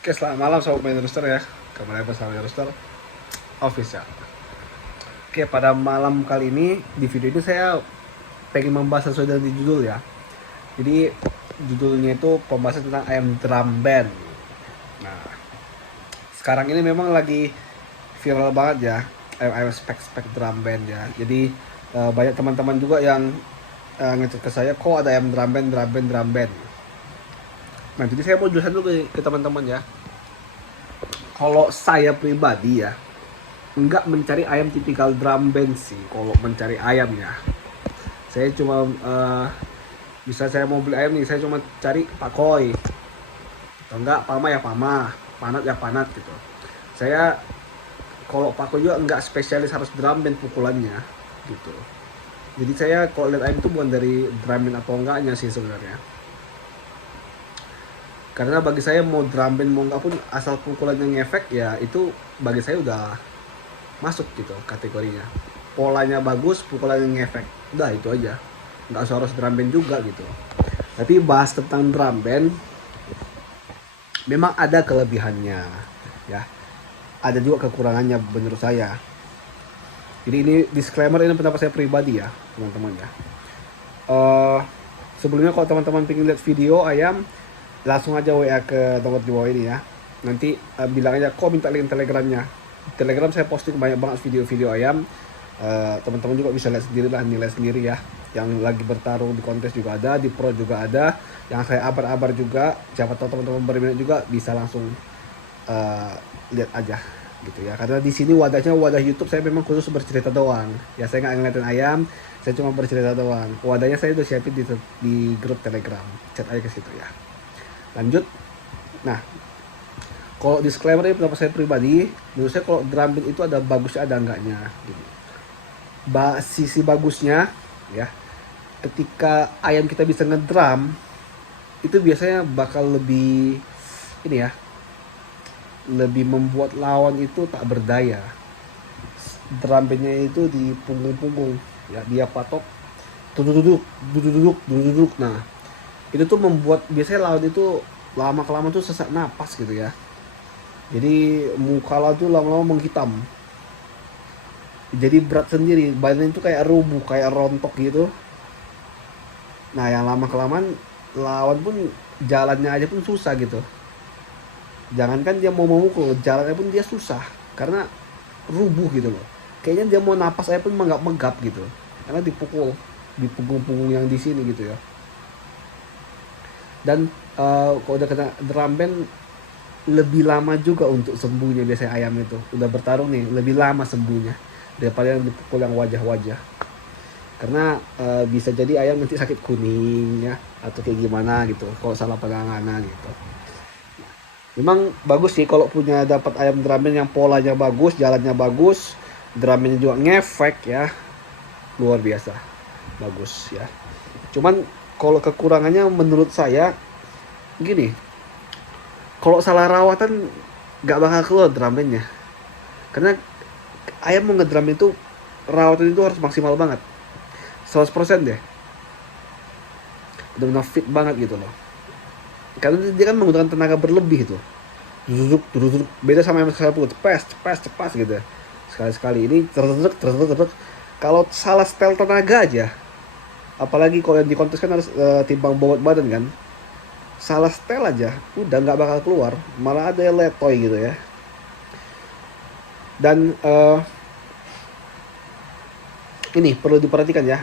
Oke, selamat malam Sobat Main Rooster ya. Kembali bersama Main Rooster Official. Oke, pada malam kali ini di video ini saya pengen membahas sesuai dengan judul ya. Jadi judulnya itu pembahasan tentang ayam drum band. Nah, sekarang ini memang lagi viral banget ya ayam spek drum band ya. Jadi banyak teman-teman juga yang ngechat ke saya, kok ada ayam drum band. Nah, jadi saya mau jelasin dulu ke teman-teman ya. Kalau saya pribadi ya, nggak mencari ayam tipikal drum band sih. Kalau mencari ayamnya, saya cuma bisa saya mau beli ayam nih, saya cuma cari pakoi. Atau enggak pama ya pama, panat ya panat gitu. Saya kalau pakoi juga nggak spesialis harus drum band pukulannya gitu. Jadi saya kalau lihat ayam itu bukan dari drum band atau enggaknya sih sebenarnya. Karena bagi saya mau drum band mau enggak pun asal pukulannya ngefek ya itu bagi saya udah masuk gitu kategorinya. Polanya bagus, pukulannya ngefek, udah itu aja, nggak usah harus drum band juga gitu. Tapi bahas tentang drum band, memang ada kelebihannya ya, ada juga kekurangannya menurut saya. Jadi ini disclaimer, ini pendapat saya pribadi ya teman-teman ya. Sebelumnya kalau teman-teman pengen lihat video ayam, langsung aja WA ke nomor di bawah ini ya. Nanti bilang aja kok minta link telegramnya. Telegram saya posting banyak banget video-video ayam. Teman-teman juga bisa lihat sendiri lah, nilai sendiri ya. Yang lagi bertarung di kontes juga ada, di pro juga ada. Yang saya abar-abar juga, siapa tahu teman-teman berminat juga bisa langsung lihat aja gitu ya. Karena di sini wadahnya wadah YouTube saya memang khusus bercerita doang. Ya saya nggak ngeliatin ayam, saya cuma bercerita doang. Wadahnya saya udah siapin di grup Telegram. Chat aja ke situ ya. Lanjut. Nah, kalau disclaimer ini pendapat saya pribadi, menurut saya kalau drum beat itu ada bagusnya ada enggaknya gitu. Sisi bagusnya ya, ketika ayam kita bisa ngedrum itu biasanya bakal lebih ini ya, lebih membuat lawan itu tak berdaya. Drum bandnya itu di punggung-punggung ya, dia patok duduk. Nah, itu tuh membuat biasanya lawan itu lama kelamaan tuh sesak napas gitu ya. Jadi muka lawan tuh lama-lama menghitam. Jadi berat sendiri, badan itu kayak rubuh, kayak rontok gitu. Nah, yang lama kelamaan lawan pun jalannya aja pun susah gitu. Jangankan dia mau memukul, jalannya pun dia susah karena rubuh gitu loh. Kayaknya dia mau napas aja pun menggap-menggap gitu. Karena dipukul di punggung-punggung yang di sini gitu ya. Dan kalau udah kena drum band lebih lama juga untuk sembuhnya biasanya ayam itu. Udah bertarung nih, lebih lama sembuhnya daripada yang dipukul yang wajah-wajah. Karena bisa jadi ayam nanti sakit kuning ya atau kayak gimana gitu kalau salah pegangan gitu. Memang bagus sih kalau punya dapat ayam drum band yang polanya bagus, jalannya bagus, drum bandnya juga ngefek ya. Luar biasa. Bagus ya. Cuman kalau kekurangannya menurut saya gini, kalau salah rawatan nggak bakal keluar drum bandnya. Karena ayam mau ngedrum itu rawatan itu harus maksimal banget, 100% deh, benar-benar fit banget gitu loh. Karena dia kan menggunakan tenaga berlebih itu, duduk beda sama yang saya pukul cepas gitu ya. Sekali-sekali ini terus. Kalau salah setel tenaga aja, apalagi kalau yang di kontes kan harus timbang bobot badan kan, salah setel aja udah nggak bakal keluar, malah ada yang letoy gitu ya. Dan ini perlu diperhatikan ya,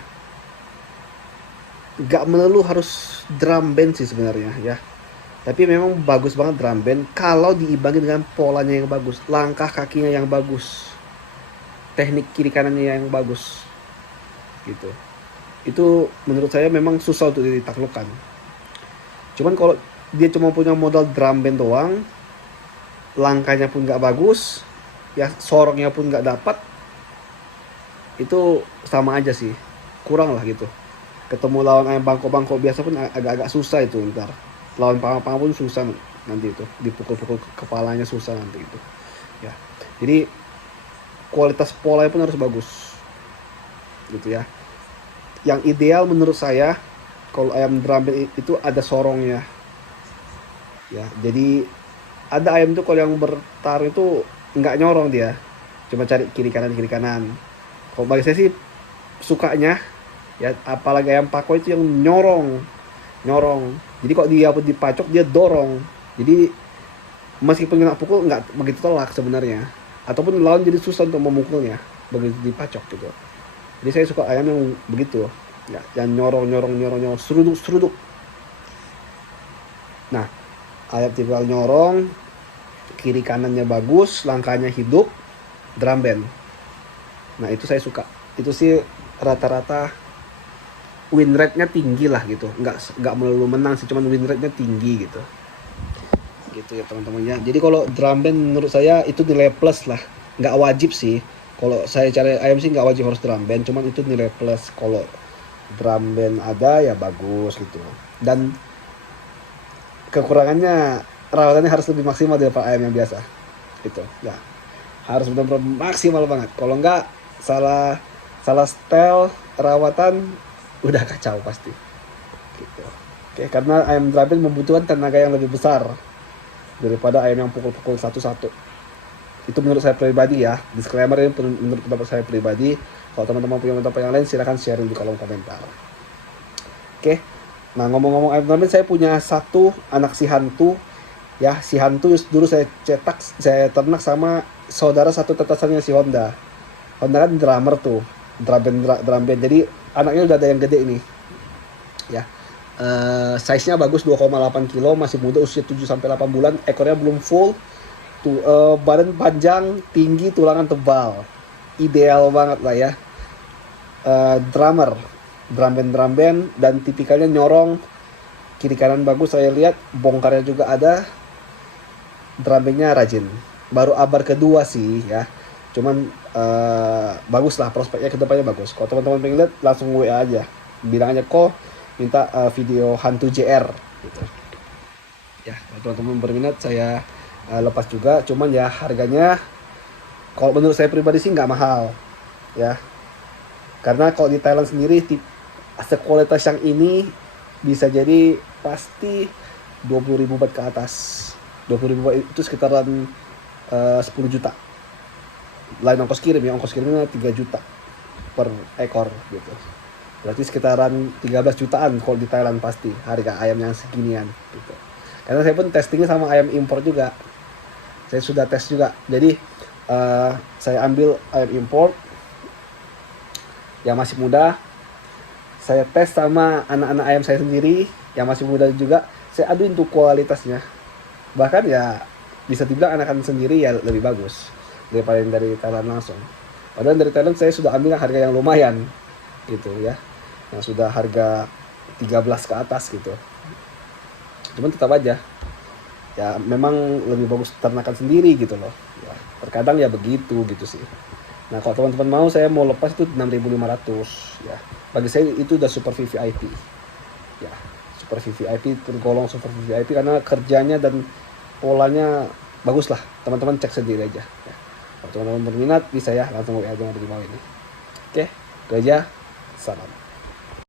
nggak melulu harus drum band sih sebenarnya ya, tapi memang bagus banget drum band kalau diimbangi dengan polanya yang bagus, langkah kakinya yang bagus, teknik kiri kanannya yang bagus gitu. Itu menurut saya memang susah untuk ditaklukkan. Cuman kalau dia cuma punya modal drum band doang, langkahnya pun nggak bagus ya, sorongnya pun nggak dapat, itu sama aja sih, kurang lah gitu. Ketemu lawan ayam bangkok-bangkok biasa pun agak-agak susah itu ntar. Lawan pang-pang pun susah nanti itu, dipukul-pukul kepalanya susah nanti itu ya. Jadi kualitas polanya pun harus bagus gitu ya. Yang ideal menurut saya kalau ayam drum band itu ada sorongnya ya. Jadi ada ayam tuh kalau yang bertarung itu nggak nyorong dia, cuma cari kiri kanan. Kalau bagi saya sih sukanya ya, apalagi ayam pakoi itu yang nyorong. Jadi kok dia pun dipacok dia dorong. Jadi meskipun kena pukul nggak begitu telak sebenarnya, ataupun lawan jadi susah untuk memukulnya begitu dipacok gitu. Jadi saya suka ayam yang begitu ya, yang nyorong, seruduk. Nah, ayam tipikal nyorong, kiri kanannya bagus, langkahnya hidup, drum band. Nah itu saya suka. Itu sih rata-rata win rate-nya tinggi lah gitu. Nggak melulu menang sih, cuman win rate-nya tinggi gitu. Gitu ya teman-teman ya. Jadi kalau drum band menurut saya itu nilai plus lah. Nggak wajib sih. Kalau saya cari ayam sih nggak wajib harus drum band, cuman itu nilai plus. Kalau drum band ada ya bagus gitu. Dan kekurangannya rawatannya harus lebih maksimal daripada ayam yang biasa gitu ya, harus benar-benar maksimal banget. Kalau enggak salah style rawatan udah kacau pasti gitu. Oke, karena ayam drum membutuhkan tenaga yang lebih besar daripada ayam yang pukul-pukul satu-satu. Itu menurut saya pribadi ya, disclaimer ini menurut pendapat saya pribadi. Kalau teman-teman punya pendapat yang lain silahkan sharing di kolom komentar. Oke, nah ngomong-ngomong ayam drum saya punya satu anak si hantu ya. Si hantu dulu saya ternak sama saudara satu tetasannya si Honda kan drummer tuh, drum band. Jadi anaknya udah ada yang gede ini ya. Size-nya bagus, 2,8 kilo, masih muda, usia 7-8 bulan, ekornya belum full tuh, badan panjang, tinggi, tulangan tebal, ideal banget lah ya. Drum band dan tipikalnya nyorong, kiri kanan bagus, saya lihat bongkarnya juga ada, drum bandnya rajin. Baru abar kedua sih ya, cuman bagus lah, prospeknya kedepannya bagus. Kalau teman-teman pengen lihat langsung WA aja, bilang aja kok minta video hantu JR gitu ya. Kalau teman-teman berminat saya lepas juga, cuman ya harganya kalau menurut saya pribadi sih nggak mahal ya, karena kalau di Thailand sendiri sekualitas yang ini bisa jadi pasti 20.000 baht ke atas. 20.000 baht itu sekitaran 10 juta. Lain ongkos kirim ya, ongkos kirimnya 3 juta per ekor gitu. Berarti sekitaran 13 jutaan kalau di Thailand pasti harga ayam yang seginian gitu. Karena saya pun testingnya sama ayam impor juga. Saya sudah tes juga. Jadi saya ambil ayam impor yang masih muda. Saya tes sama anak-anak ayam saya sendiri yang masih muda juga. Saya aduin tuh kualitasnya. Bahkan ya bisa dibilang anakan sendiri ya lebih bagus daripada yang dari Thailand langsung. Padahal dari Thailand saya sudah ambil harga yang lumayan gitu ya, yang sudah harga 13 ke atas gitu. Cuman tetap aja ya memang lebih bagus ternakan sendiri gitu loh ya, terkadang ya begitu gitu sih. Nah kalau teman-teman mau, saya mau lepas itu 6.500 ya. Bagi saya itu udah super VVIP ya, super VVIP, tergolong super VVIP karena kerjanya dan polanya bagus lah. Teman-teman cek sendiri aja ya. Kalau teman-teman berminat bisa ya langsung WA aja di bawah ini. Oke, itu aja. Salam.